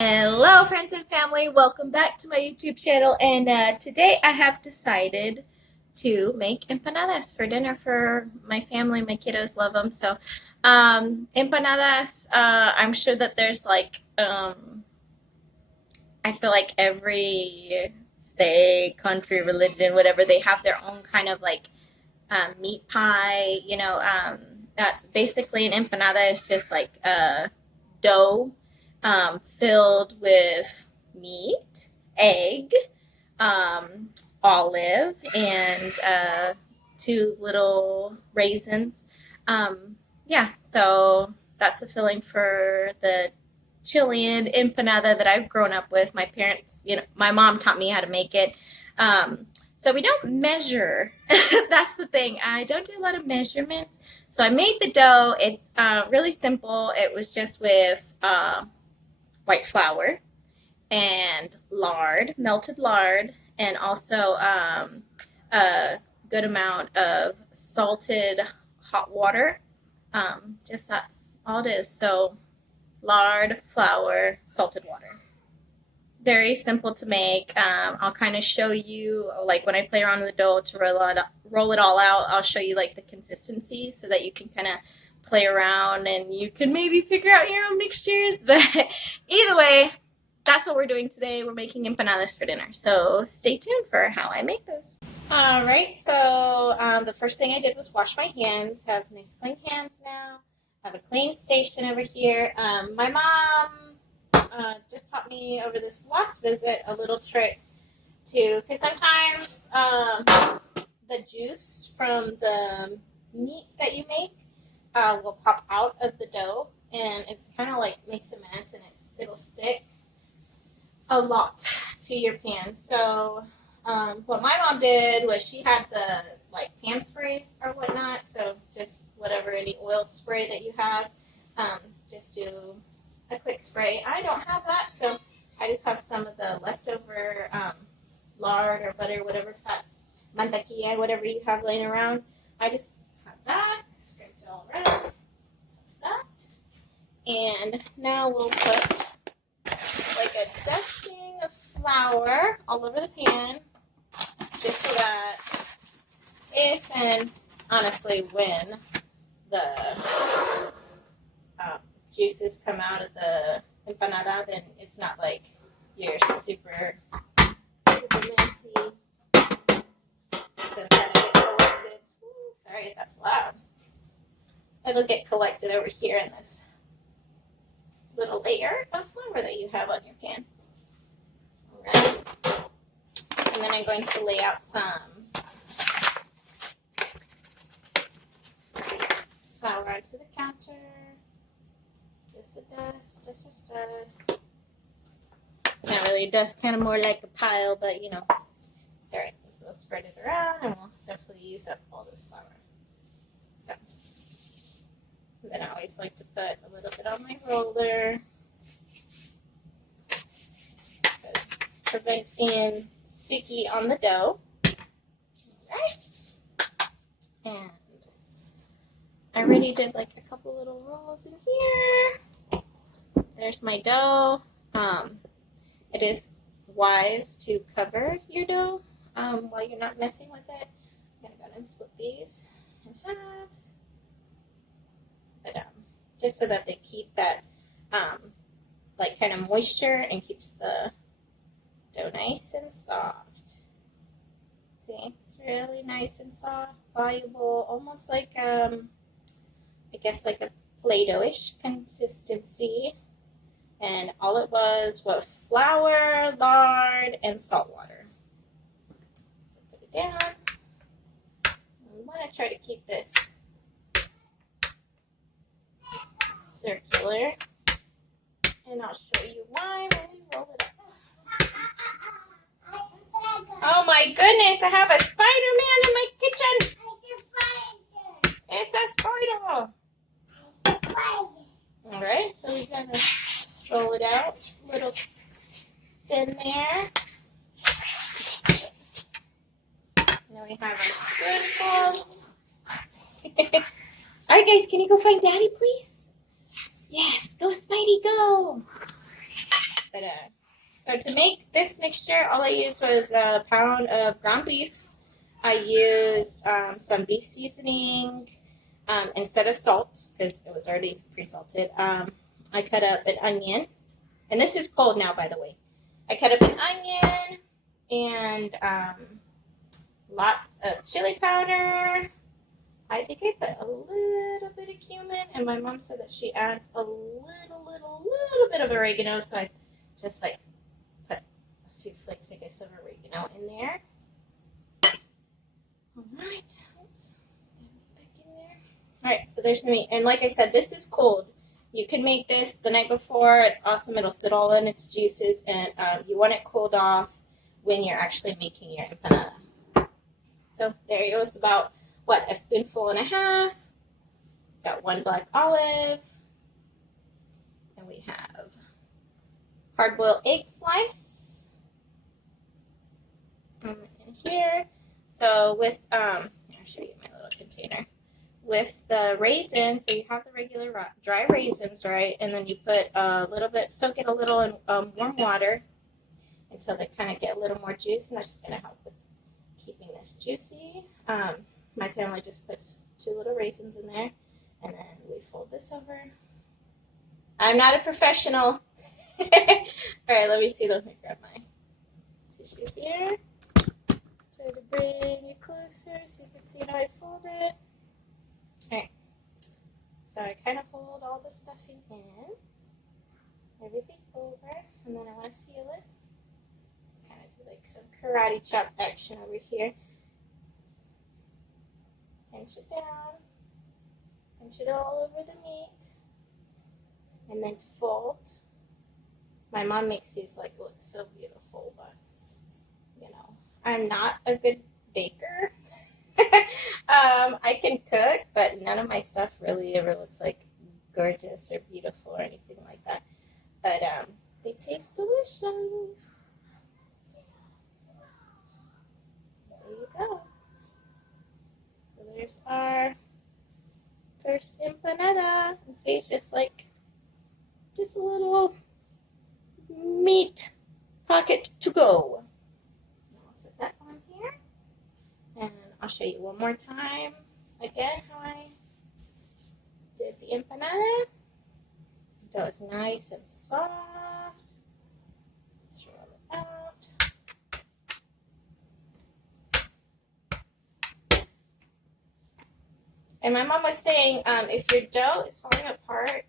Hello friends and family, welcome back to my YouTube channel, and today I have decided to make empanadas for dinner for my family. My kiddos love them. So empanadas, I'm sure that there's I feel like every state, country, religion, whatever, they have their own kind of meat pie. That's basically an empanada. It's just like dough filled with meat, egg, olive, and two little raisins. Yeah, so that's the filling for the Chilean empanada that I've grown up with. My parents, my mom taught me how to make it. So we don't measure. That's the thing. I don't do a lot of measurements. So I made the dough. It's really simple. It was just with white flour and lard, melted lard, and also a good amount of salted hot water. Just that's all it is. So lard, flour, salted water. Very simple to make. I'll kind of show you, like when I play around with the dough to roll it all out, I'll show you like the consistency so that you can kind of play around and you can maybe figure out your own mixtures. But either way, that's what we're doing today. We're making empanadas for dinner. So stay tuned for how I make those. All right, so the first thing I did was wash my hands. Have nice clean hands now. I have a clean station over here. My mom just taught me over this last visit a little trick too, because sometimes the juice from the meat that you make will pop out of the dough, and it's kind of like makes a mess, and it'll stick a lot to your pan. So what my mom did was she had the pan spray or whatnot, so just whatever, any oil spray that you have, just do a quick spray. I don't have that, so I just have some of the leftover lard or butter, whatever fat, mantequilla, whatever you have laying around. I just have that, scrape it all around. That's that. And now we'll put like a dusting of flour all over the pan, just so that if and honestly when the juices come out of the empanada, then it's not like you're super messy. So it'll kind of get collected. Ooh, sorry if that's loud. It'll get collected over here in this little layer of flour that you have on your pan. Alright. And then I'm going to lay out some flour onto the counter. Just a dust. It's not really a dust, kind of more like a pile, but it's alright. So we'll spread it around and we'll definitely use up all this flour. So, and then I always like to put a little bit on my roller. So prevent being sticky on the dough. Alright. And I already did like a couple little rolls in here. There's my dough. It is wise to cover your dough while you're not messing with it. I'm going to go ahead and split these in halves. But just so that they keep that kind of moisture and keeps the dough nice and soft. See, it's really nice and soft, voluble, almost like I guess like a Play-Doh-ish consistency. And all it was flour, lard, and salt water. So put it down. I want to try to keep this circular. And I'll show you why when we roll it up. Oh my goodness, I have a Spider-Man in my kitchen. It's a spider. Alright, so we're going to roll it out a little thin there. Now we have our spoonful. Alright guys, can you go find Daddy, please? Yes, go Spidey, go! But so to make this mixture, all I used was a pound of ground beef. I used some beef seasoning instead of salt because it was already pre-salted. I cut up an onion, and this is cold now, by the way. I cut up an onion and lots of chili powder. I think I put a little bit of cumin, and my mom said that she adds a little bit of oregano, so I just like put a few flakes, I guess, of oregano in there. All right, let's get it back in there. All right, so there's the meat, and like I said, this is cold. You can make this the night before. It's awesome. It'll sit all in its juices, and you want it cooled off when you're actually making your empanada. So there it goes, about, what, a spoonful and a half. Got 1 black olive. And we have hard-boiled egg slice in here. So with, I'll show you my little container. With the raisins, so you have the regular dry raisins, right? And then you put a little bit, soak it a little in warm water until they kind of get a little more juice, and that's just going to help with keeping this juicy. My family just puts 2 little raisins in there, and then we fold this over. I'm not a professional. All right, let me see. Let me grab my tissue here. Try to bring it closer so you can see how I fold it. Alright, so I kind of hold all the stuffing in, everything over, and then I want to seal it. Kind of do like some karate chop action over here. Pinch it down, pinch it all over the meat, and then to fold. My mom makes these like look so beautiful, but you know, I'm not a good baker. I can cook, but none of my stuff really ever looks like gorgeous or beautiful or anything like that. But they taste delicious. There you go. So there's our first empanada. And see, it's just like a little meat pocket to go. I'll set that on here. And I'll show you one more time again how I did the empanada. Dough is nice and soft. Let's roll it out. And my mom was saying, if your dough is falling apart,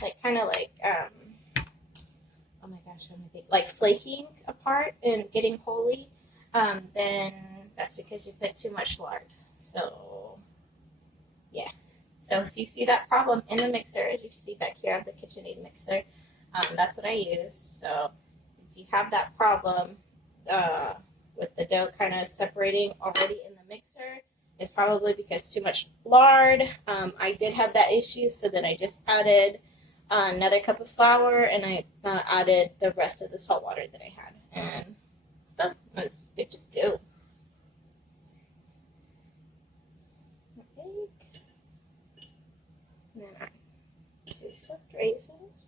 like kind of like, oh my gosh, what am I thinking? Like flaking apart and getting holy, then that's because you put too much lard. So, yeah. So if you see that problem in the mixer, as you see back here, I have the KitchenAid mixer. That's what I use. So if you have that problem with the dough kind of separating already in the mixer, it's probably because too much lard. I did have that issue, so then I just added another cup of flour, and I added the rest of the salt water that I had. And it was good to go. And then I do some raisins.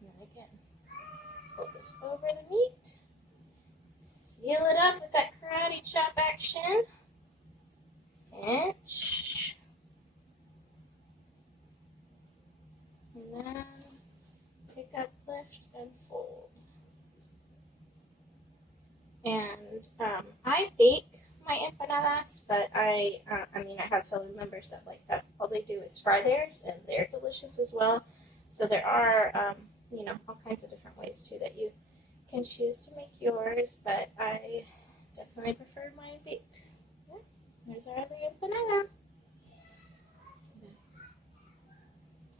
And then again, hold this over the meat. Seal it up with that karate chop action. Pinch. And then pick up, lift, and fold. And I bake my empanadas, but I mean, I have family members that like that. All they do is fry theirs, and they're delicious as well. So there are, you know, all kinds of different ways too that you can choose to make yours, but I definitely prefer mine baked. Yeah, there's our other empanada.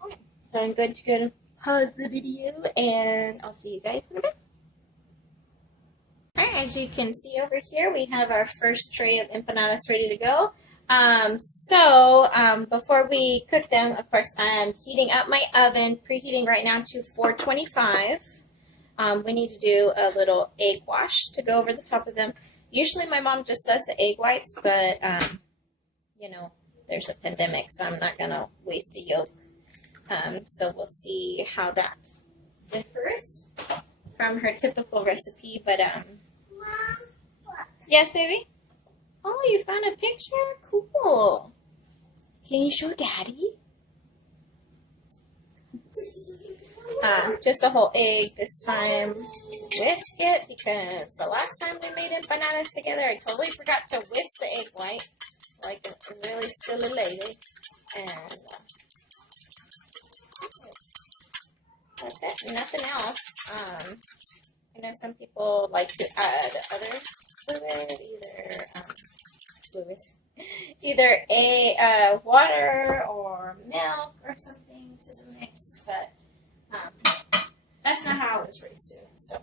Okay, so I'm going to go to pause the video, and I'll see you guys in a bit. Alright, as you can see over here, we have our first tray of empanadas ready to go. Before we cook them, of course, I'm heating up my oven, preheating right now to 425. We need to do a little egg wash to go over the top of them. Usually my mom just does the egg whites, but, you know, there's a pandemic, so I'm not going to waste a yolk. So we'll see how that differs from her typical recipe. But yes, baby. Oh, you found a picture? Cool. Can you show Daddy? Just a whole egg this time. Whisk it because the last time we made empanadas together, I totally forgot to whisk the egg white like a really silly lady. And that's it. Nothing else. I know some people like to add other fluid, either a water or milk or something to the mix, but that's not how I was raised doing it. So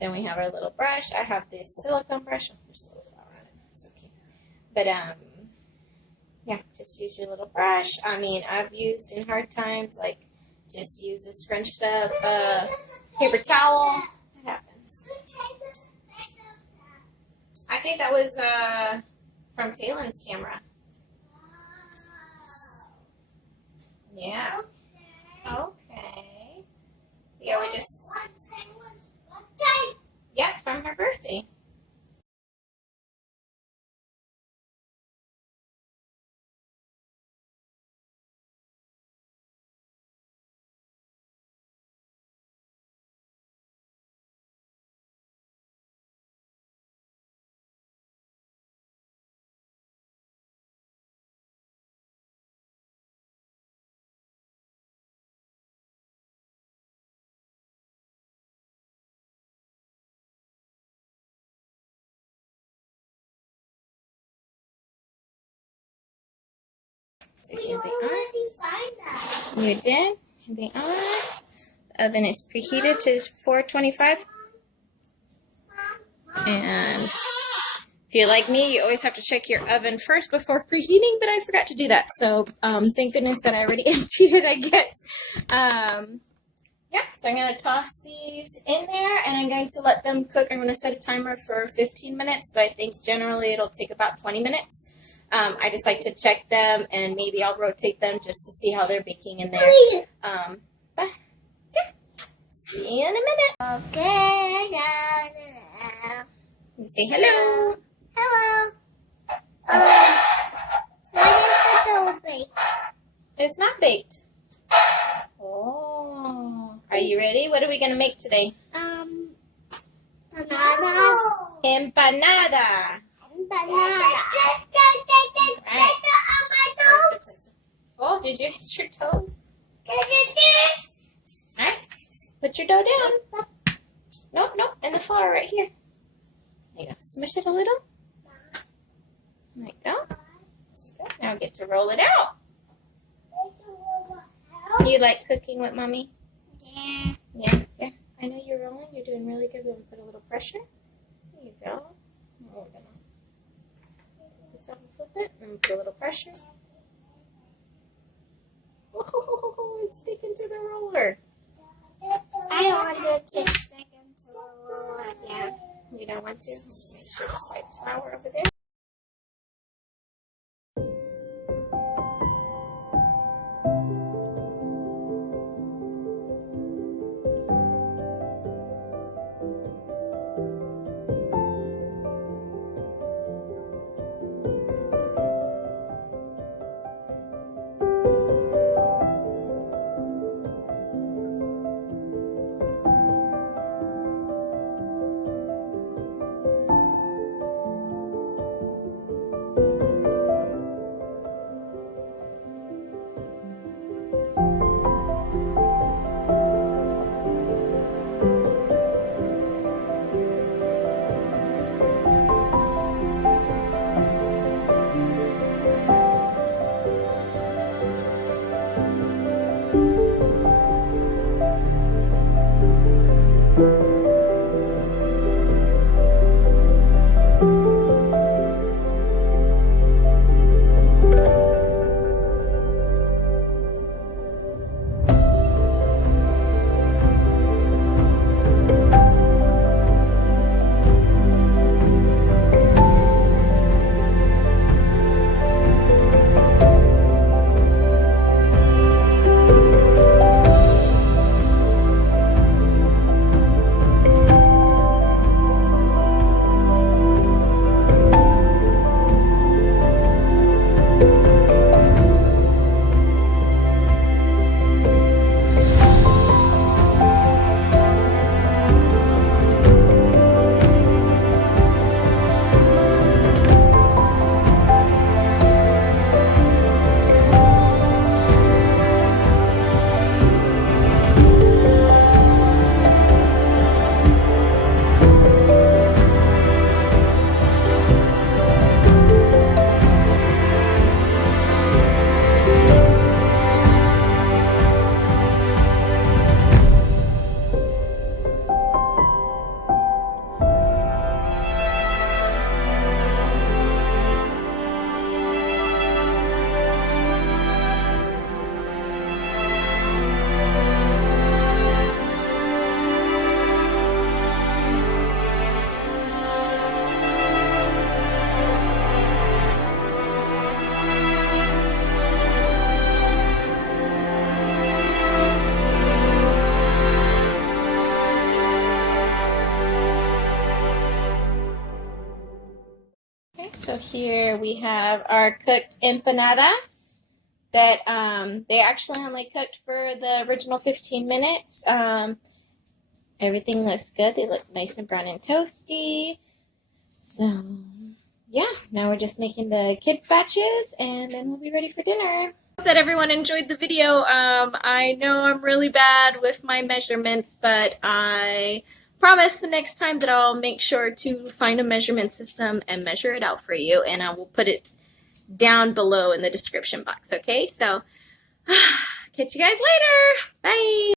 then we have our little brush. I have this silicone brush. Oh, there's a little flour on it. It's okay. But yeah, just use your little brush. I mean, I've used in hard times, like just use a scrunched up paper towel. It happens. I think that was from Taylon's camera. Yeah. Okay. Yeah, we just. Yeah, from her birthday. So here they are. You did? Here they are. The oven is preheated to 425. And if you're like me, you always have to check your oven first before preheating, but I forgot to do that. So thank goodness that I already emptied it, I guess. Yeah, so I'm going to toss these in there, and I'm going to let them cook. I'm going to set a timer for 15 minutes, but I think generally it'll take about 20 minutes. I just like to check them, and maybe I'll rotate them just to see how they're baking in there. But, yeah, see you in a minute. Okay. You say hello. Hello. What is the dough baked? It's not baked. Oh. Are you ready? What are we going to make today? Bananas. Empanada. Right. Oh, did you hit your toes? All right. Put your dough down. Nope, nope. And the flour right here. There you go. Smush it a little. There you go. Good. Now get to roll it out. You like cooking with Mommy? Yeah. Yeah, yeah. I know you're rolling. You're doing really good. We'll put a little pressure. There you go. We're going to flip it and put a little pressure. Oh, it's sticking to the roller. I don't want it to stick into the roller. Yeah, you don't want to? Make sure it's white flour over there. Here we have our cooked empanadas that they actually only cooked for the original 15 minutes. Everything looks good. They look nice and brown and toasty. So, yeah, now we're just making the kids' batches and then we'll be ready for dinner. Hope that everyone enjoyed the video. I know I'm really bad with my measurements, but I promise the next time that I'll make sure to find a measurement system and measure it out for you, and I will put it down below in the description box, okay? So, catch you guys later. Bye.